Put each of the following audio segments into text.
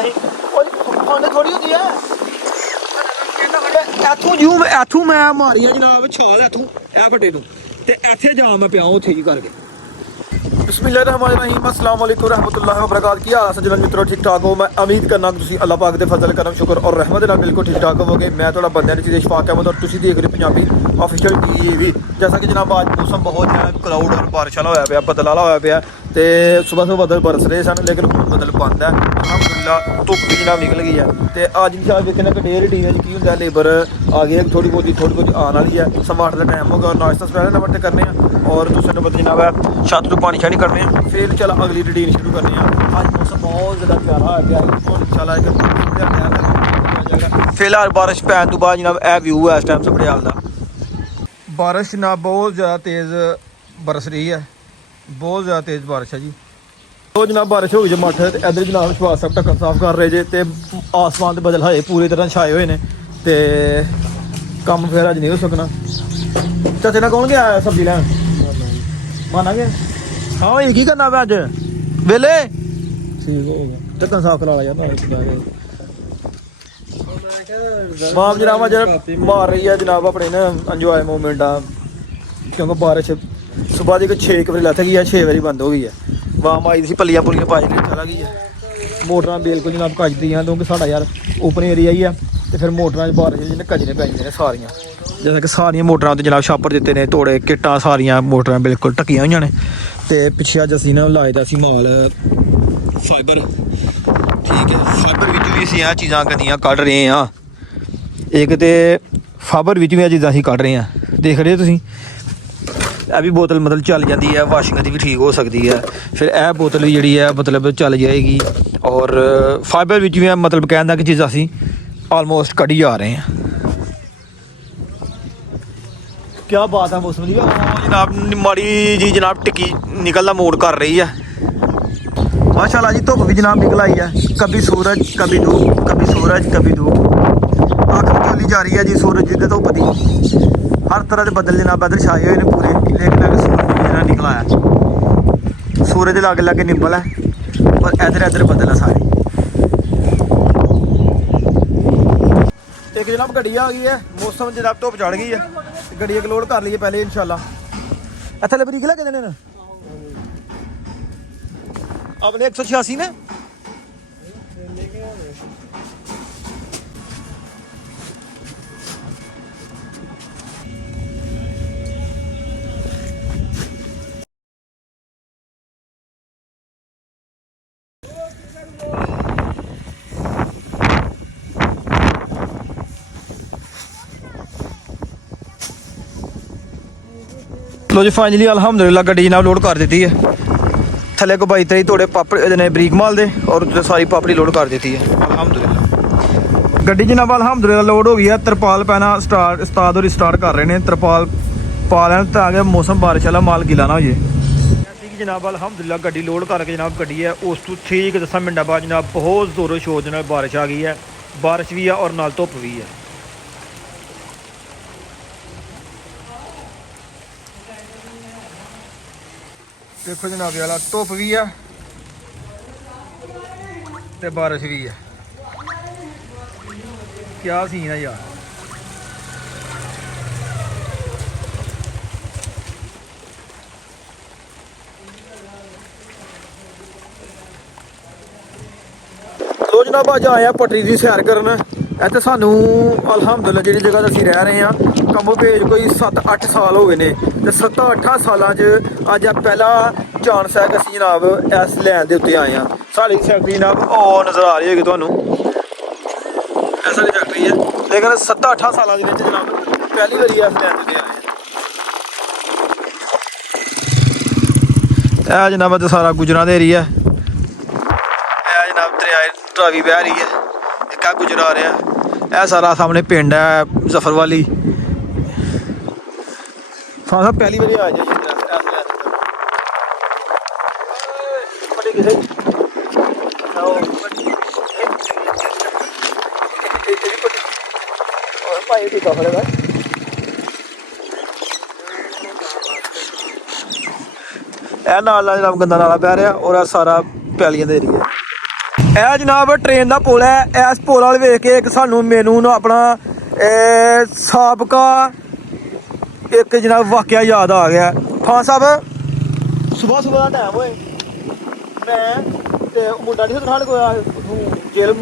थोड़ी होती है इथों मैं मारी है जनाब छाल इथों ए फटे तू ते इत्थे जा मैं पिया उत्थे ही करके बिस्मिल्लाहिर्रहमानिर्रहीम अस्सलाम वालेकुम रहमतुल्लाहि व बरकातहू की हाल सज्जन मित्रों ठीक ठाक हो। मैं उम्मीद करना कि अल्लाह पाक के फजल करम शुक्र और रहमत नाल बिल्कुल ठीक ठाक होवोगे। मैं थोड़ा बंदे ने चीज़ शफाक अहमद और तुम देख रहे पंजाबी ऑफिशियल TV। जैसा कि जनाब आज मौसम बहुत है क्लाउड और बारिश वाला होया पिया बदल वाला होया पिया ते सुबह सुबह बदल बरस रहे सन लेकिन बदल बंद है अल्हम्दुलिल्लाह धुप्प भी जनाब निकल गई है। तो अज इंशाअल्लाह देखने कि डेली रूटीन की होंगे लेबर आ गई है थोड़ी बहुत आने वाली है समाट का टाइम होगा और नाश्ता पहले नंबर पर करने और दूसरे नंबर जनाब है छत तो पानी शानी करने फिर चल अगली रूटीन शुरू करने आज मौसम बहुत ज़्यादा प्यारा है इंशाअल्लाह फिलहाल बारिश पैन तो बाद जनाब यह व्यू है इस टाइम सबड़ियाल का बारिश जनाब बहुत ज़्यादा तेज़ बरस रही है बहुत ज़्यादा तेज़ बारिश है जी। तो जनाब बारिश हो गई जो मठ इधर जनाब शवास सब ढक्कन साफ कर रहे जे ते आसमान के बदल है पूरी तरह छाए हुए हैं तो कम फिर अज नहीं हो सकना। चाचे ना कौन गया सब्जी लैन माना गया हाँ ये की करना पे अज वेले ढक्कन साफ करा यार माम जनाब अज मार रही है जनाब अपने ना इंजॉय मोमेंट क्योंकि बारिश सुबह की 6 बजे लथ गई है 6 बजे बंद हो गई है वाम आई थी पलियां पुलियां पाई चला गई है मोटर बिल्कुल जनाब कजदी हैं क्योंकि साढ़ा यार ओपन एरिया ही है तो फिर मोटर बारिश जिन्हें कजने पैंदे ने सारियां जैसे कि सारियां मोटर तो जनाब छापर दिते ने तोड़े किट्टां सारियां मोटर बिल्कुल ढक्कियां हुई ने तो पिछे अज असी ना लाए दा सी माल फाइबर ठीक है फाइबर विच भी असीं चीज़ां गंदियां कढ़ रहे हैं एक तो फाइबर विच भी चीज़ां असीं कढ़ रहे हैं देख रहे हो तुसीं यह भी बोतल मतलब चल जाती है वाशिंग की भी ठीक हो सकती है फिर यह बोतल भी जी है मतलब चल जाएगी और फाइबर भी मतलब कहना कि चीज़ असी आलमोस्ट कढ़ी जा रहे हैं। क्या बात है मौसम की जनाब माड़ी जी जनाब टिक्की निकलना मूड कर रही है माशाल्लाह जी धुप्प भी जनाब निकल आई है कभी सूरज कभी धूप कभी सूरज कभी धूप अख चोली जा रही है जी सूरज की धुप्प की हर तरह के बदल जनाब इधर छाए हुए हैं पूरे लेकिन अगर सूरज भी निकला है सूरज के लागे लागे निंबल है और इधर इधर बदल है सारे। एक जनाब गड्डी आ गई है मौसम जनाब धुप्प चढ़ गई है गड्डी लोड कर लीए पहले इंशाल्लाह इतने बरीक लगे देने अपने 186 ने लो जी फाइनली अल्हम्दुलिल्लाह गड्डी जनाब लोड कर दी है थले को 22-23 तोड़े पापड़ ने बरीक माल दे और सारी पापड़ी लोड कर दी है अल्हम्दुलिल्लाह गड्डी जनाब अल्हम्दुलिल्लाह लोड हो गई है। तरपाल पैना स्टार्ट उस्ताद और स्टार्ट कर रहे हैं तरपाल पा लें ताकि मौसम बारिश वाला माल गिला ना हो जाए जनाब अल्हम्दुलिल्लाह गड्डी लोड करके जनाब गड्डी है उस तो ठीक 10 मिनट बाद जनाब बहुत जोरों शोर जनाब बारिश आ गई है बारिश भी है और नाल धुप्प भी है। देखो जनाब वाला धुप्प भी है ते बारिश भी है क्या सीन है यार। तो जनाब अज आया पटरी की सैर करन इतने सानू अल्हम्दुलिल्लाह जी जगह असीं रह रहे हैं कमो भेज कोई 7-8 साल हो गए ने तो 7-8 सालों अज पहला चांस है कि असीं जनाब इस लैन के उत्ते आए हैं। साड़ी फैक्ट्री जनाब और नज़र आ रही होगी तुहानू ऐसा फैक्ट्री है लेकिन 7-8 सालों के जनाब पहली बारी इस लैन के आए हैं। जनाब तो सारा गुजरां दा एरिया जनाब दरिया रावी बह रही है एक गुजरा आ रहा है सारा सामने पिंड है जफरवाली सारा पहली बार आ जाए नाला जनाब गंदा नाला बह रहा और सारा पैलियां का एरिया ਇਹ ਜਨਾਬ ਟ੍ਰੇਨ ਦਾ ਪੁਲ ਹੈ। ਇਸ ਪੁਲ ਵਾਲ ਵੇਖ ਕੇ ਇੱਕ ਸਾਨੂੰ ਮੈਨੂੰ ਨਾ ਆਪਣਾ ਸਾਬਕਾ ਇੱਕ ਜਨਾਬ ਵਾਕਿਆ ਯਾਦ ਆ ਗਿਆ। ਖਾਨ ਸਾਹਿਬ ਸੁਬਾਹ ਦਾ ਟਾਈਮ ਹੋਏ, ਮੈਂ ਤੇ ਮੁੰਡਾ ਨਹੀਂ ਸਾਡੇ ਕੋਲ ਜੇਲ੍ਹ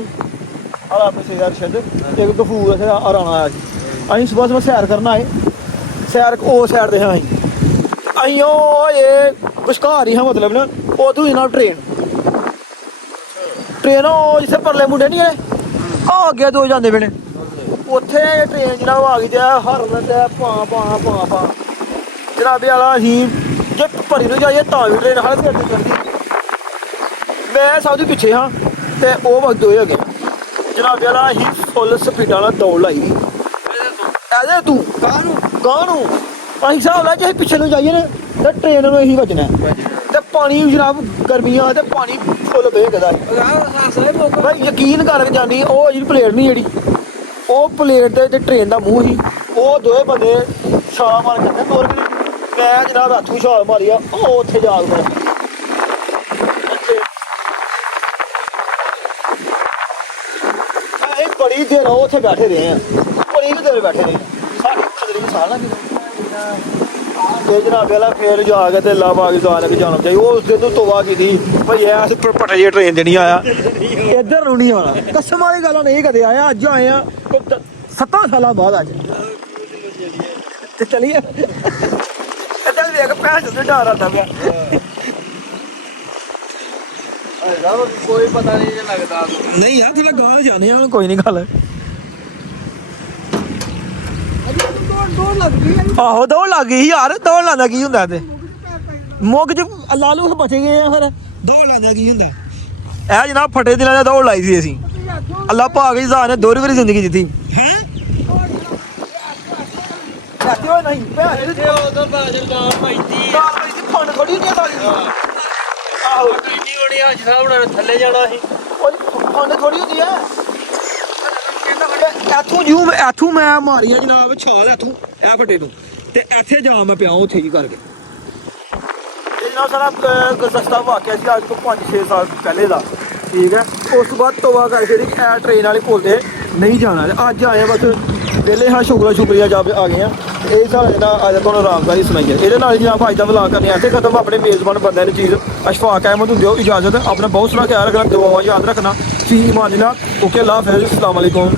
ਆਲਾ ਪਿੱਛੇ ਅਰਸ਼ਦ ਇੱਕ ਗਫੂਰ ਇੱਥੇ ਰਾਣਾ ਆਇਆ ਸੀ। ਅਸੀਂ ਸੁਬਾਹ ਸੈਰ ਕਰਨ ਆਏ, ਸੈਰ ਉਹ ਸਾਈਡ ਦੇ ਹਾਂ ਅਸੀਂ ਉਹ ਇਹ ਵਿਚਕਾਰ ਹੀ ਹਾਂ ਮਤਲਬ ਨਾ ਉੱਥੋਂ ਜਨਾਬ ਟ੍ਰੇਨ ਉਹ ਜਿੱਥੇ ਪਰਲੇ ਮੁੰਡੇ ਨਹੀਂ ਆ ਅੱਗੇ ਦੋ ਜਾਂਦੇ ਪਏ ਨੇ, ਉੱਥੇ ਟ੍ਰੇਨ ਜਨਾਬ ਆ ਗਈ ਤੇ ਹਰਨ ਤੇ ਪਾ ਜਨਾਬੇ ਵਾਲਾ ਅਸੀਂ ਜੇ ਭਰੀ ਨੂੰ ਜਾਈਏ ਤਾਂ ਵੀ ਟ੍ਰੇਨ ਹਾਲੇ ਤੇ ਕਰਦੀ। ਮੈਂ ਸਭ ਤੋਂ ਪਿੱਛੇ ਹਾਂ ਤੇ ਉਹ ਵਕਤ ਹੋਏ ਹੈਗੇ ਜਨਾਬੇ ਵਾਲਾ ਅਸੀਂ ਫੁੱਲ ਸਪੀਡਾਂ ਨਾਲ ਦੌੜ ਲਾਈ ਗਈ। ਇਹਦੇ ਤੂੰ ਕਾਹਨੂੰ ਅਸੀਂ ਹਿਸਾਬ ਲਾ ਜੇ ਅਸੀਂ ਪਿੱਛੇ ਨੂੰ ਜਾਈਏ ਨਾ ਤੇ ਟ੍ਰੇਨ ਨੂੰ ਅਸੀਂ ਵੱਜਣਾ ਤੇ ਪਾਣੀ ਜਨਾਬ ਗਰਮੀਆਂ ਤੇ ਪਾਣੀ ਫੁੱਲ ਵੇਖਦਾ ਭਾਈ ਯਕੀਨ ਕਰਕੇ ਜਾਣੀ। ਉਹ ਜਿਹੜੀ ਪਲੇਟ ਨਹੀਂ ਜਿਹੜੀ ਉਹ ਪਲੇਟ ਦੇ ਤੇ ਟ੍ਰੇਨ ਦਾ ਮੂੰਹ ਸੀ, ਉਹ ਦੋਵੇਂ ਬੰਦੇ ਛਾਲ ਮਾਰ ਕੇ ਤੋਰ ਗਏ। ਮੈਂ ਜਨਾਬ ਹੱਥੋਂ ਛਾਲ ਮਾਰੀ ਆ ਉਹ ਉੱਥੇ ਜਾ ਕੇ ਅਸੀਂ ਬੜੀ ਦੇਰ ਉੱਥੇ ਬੈਠੇ ਰਹੇ ਆ, ਬੜੀ ਦੇਰ ਬੈਠੇ ਰਹੇ ਸਾਡੀ ਨਜ਼ਰੀ ਨੂੰ ਸਾਲ ਨਾ ਤੇ ਜਨਾਬ ਵਾਲਾ ਫੇਰ ਜਾ ਕੇ ਤੇ ਲਾਵਾ ਕੇ ਜਾ ਕੇ ਜਾਣਾ ਚਾਹੀਦਾ। ਉਹ ਉਸ ਦਿਨ ਤੋਂ ਤੋਬਾ ਕੀਤੀ ਭਾਈ ਐਸ ਪਟੇ ਜਿਹੇ ਟ੍ਰੇਨ ਤੇ ਨਹੀਂ ਆਇਆ, ਇੱਧਰ ਨੂੰ ਨਹੀਂ ਆਉਣਾ। ਕਸਮ ਵਾਲੀ ਗੱਲ ਨਹੀਂ ਕਦੇ ਆਇਆ, ਅੱਜ ਆਏ ਆ 7 ਸਾਲਾਂ ਬਾਅਦ ਅੱਜ ਤੇ ਚਲੀਏ ਚੱਲ ਵੇਖ ਭੈਣ ਚੋਦ ਡਰ ਆਉਂਦਾ ਪਿਆ। ਕੋਈ ਪਤਾ ਨਹੀਂ ਲੱਗਦਾ ਨਹੀਂ ਯਾਰ ਥੋੜਾ ਗਾਲ ਜਾਣੇ ਆ ਕੋਈ ਨਹੀਂ ਗੱਲ। ਆਹੋ ਦੌੜ ਲੱਗ ਗਈ ਯਾਰ, ਦੌੜ ਲਾਂਦਾ ਕੀ ਹੁੰਦਾ ਤੇ ਮੁੱਕ ਚ ਲਾਲੂ ਬਚੇ ਗਏ ਆ ਫਿਰ ਦੌੜ ਲਾਂਦਾ ਕੀ ਹੁੰਦਾ। ਇਹ ਜਨਾਬ ਫਟੇ ਦਿਨਾਂ ਦਾ ਦੌੜ ਲਾਈ ਸੀ ਅਸੀਂ, ਅੱਲਾ ਭਾਗ ਇਜ਼ਾ ਨੇ ਦੋਹਰੀ ਵਾਰੀ ਜ਼ਿੰਦਗੀ ਦਿੱਤੀ ਹੈ। ਸਾਥੀਓ ਨਹੀਂ ਭੈਣ ਤੇ ਉਦੋਂ ਬਾਜਰ ਗਾਲ ਪੈਂਦੀ ਫੰਡ ਥੋੜੀ ਹੁੰਦੀ ਸਾਲੀ ਆਹੋ ਇੰਨੀ ਹੋਣੀ ਅੱਜ ਸਾਹਿਬ ਨਾਲ ਥੱਲੇ ਜਾਣਾ ਸੀ। ਉਹ ਫੰਡ ਥੋੜੀ ਹੁੰਦੀ ਆ। ਇੱਥੋਂ ਮੈਂ ਮਾਰੀ ਆ ਜਨਾਬ ਛਾਲ ਇੱਥੋਂ ਇਹ ਫਟੇ ਤੋਂ ਤੇ ਇੱਥੇ ਜਾ ਮੈਂ ਪਿਆ ਉੱਥੇ ਹੀ ਕਰਕੇ। ਇਹ ਜਨਾਬ ਸਾਰਾ ਗੁਲਦਸਤਾ ਵਾਕਿਆ ਸੀ ਅੱਜ ਤੋਂ 5-6 ਸਾਲ ਪਹਿਲੇ ਦਾ, ਠੀਕ ਹੈ। ਉਸ ਤੋਂ ਬਾਅਦ ਤੋਬਾ ਕਰਕੇ ਇਹ ਟ੍ਰੇਨ ਵਾਲੇ ਪੁੱਲ ਤੇ ਨਹੀਂ ਜਾਣਾ ਤੇ ਅੱਜ ਆਏ ਬਸ ਵਿਹਲੇ ਹਾਂ, ਸ਼ੁਕਰੀਆ ਜਬ ਆ ਗਏ ਆ। ਇਹ ਸਾਡਾ ਜਿਹੜਾ ਅੱਜ ਤੁਹਾਨੂੰ ਆਰਾਮਦਾਰੀ ਸੁਣਾਈ ਹੈ। ਇਹਦੇ ਨਾਲ ਜਨਾਬ ਅੱਜ ਦਾ ਵਲੌਗ ਕਰਨੇ ਐਸੇ ਖਤਮ। ਆਪਣੇ ਮੇਜ਼ਬਾਨ ਬੰਦਿਆਂ ਦੀ ਚੀਜ਼ ਅਸ਼ਫਾਕ ਅਹਿਮਦ ਨੂੰ ਦਿਓ ਇਜਾਜ਼ਤ। ਆਪਣਾ ਬਹੁਤ ਸਾਰਾ ਖਿਆਲ ਰੱਖਣਾ, ਦੁਆਵਾਂ ਯਾਦ ਰੱਖਣਾ। ਫੀ ਮਾਨਿਲਾ ਓਕੇ, ਅੱਲਾਹ ਹਾਫਿਜ਼, अस्सलाम वालेकुम।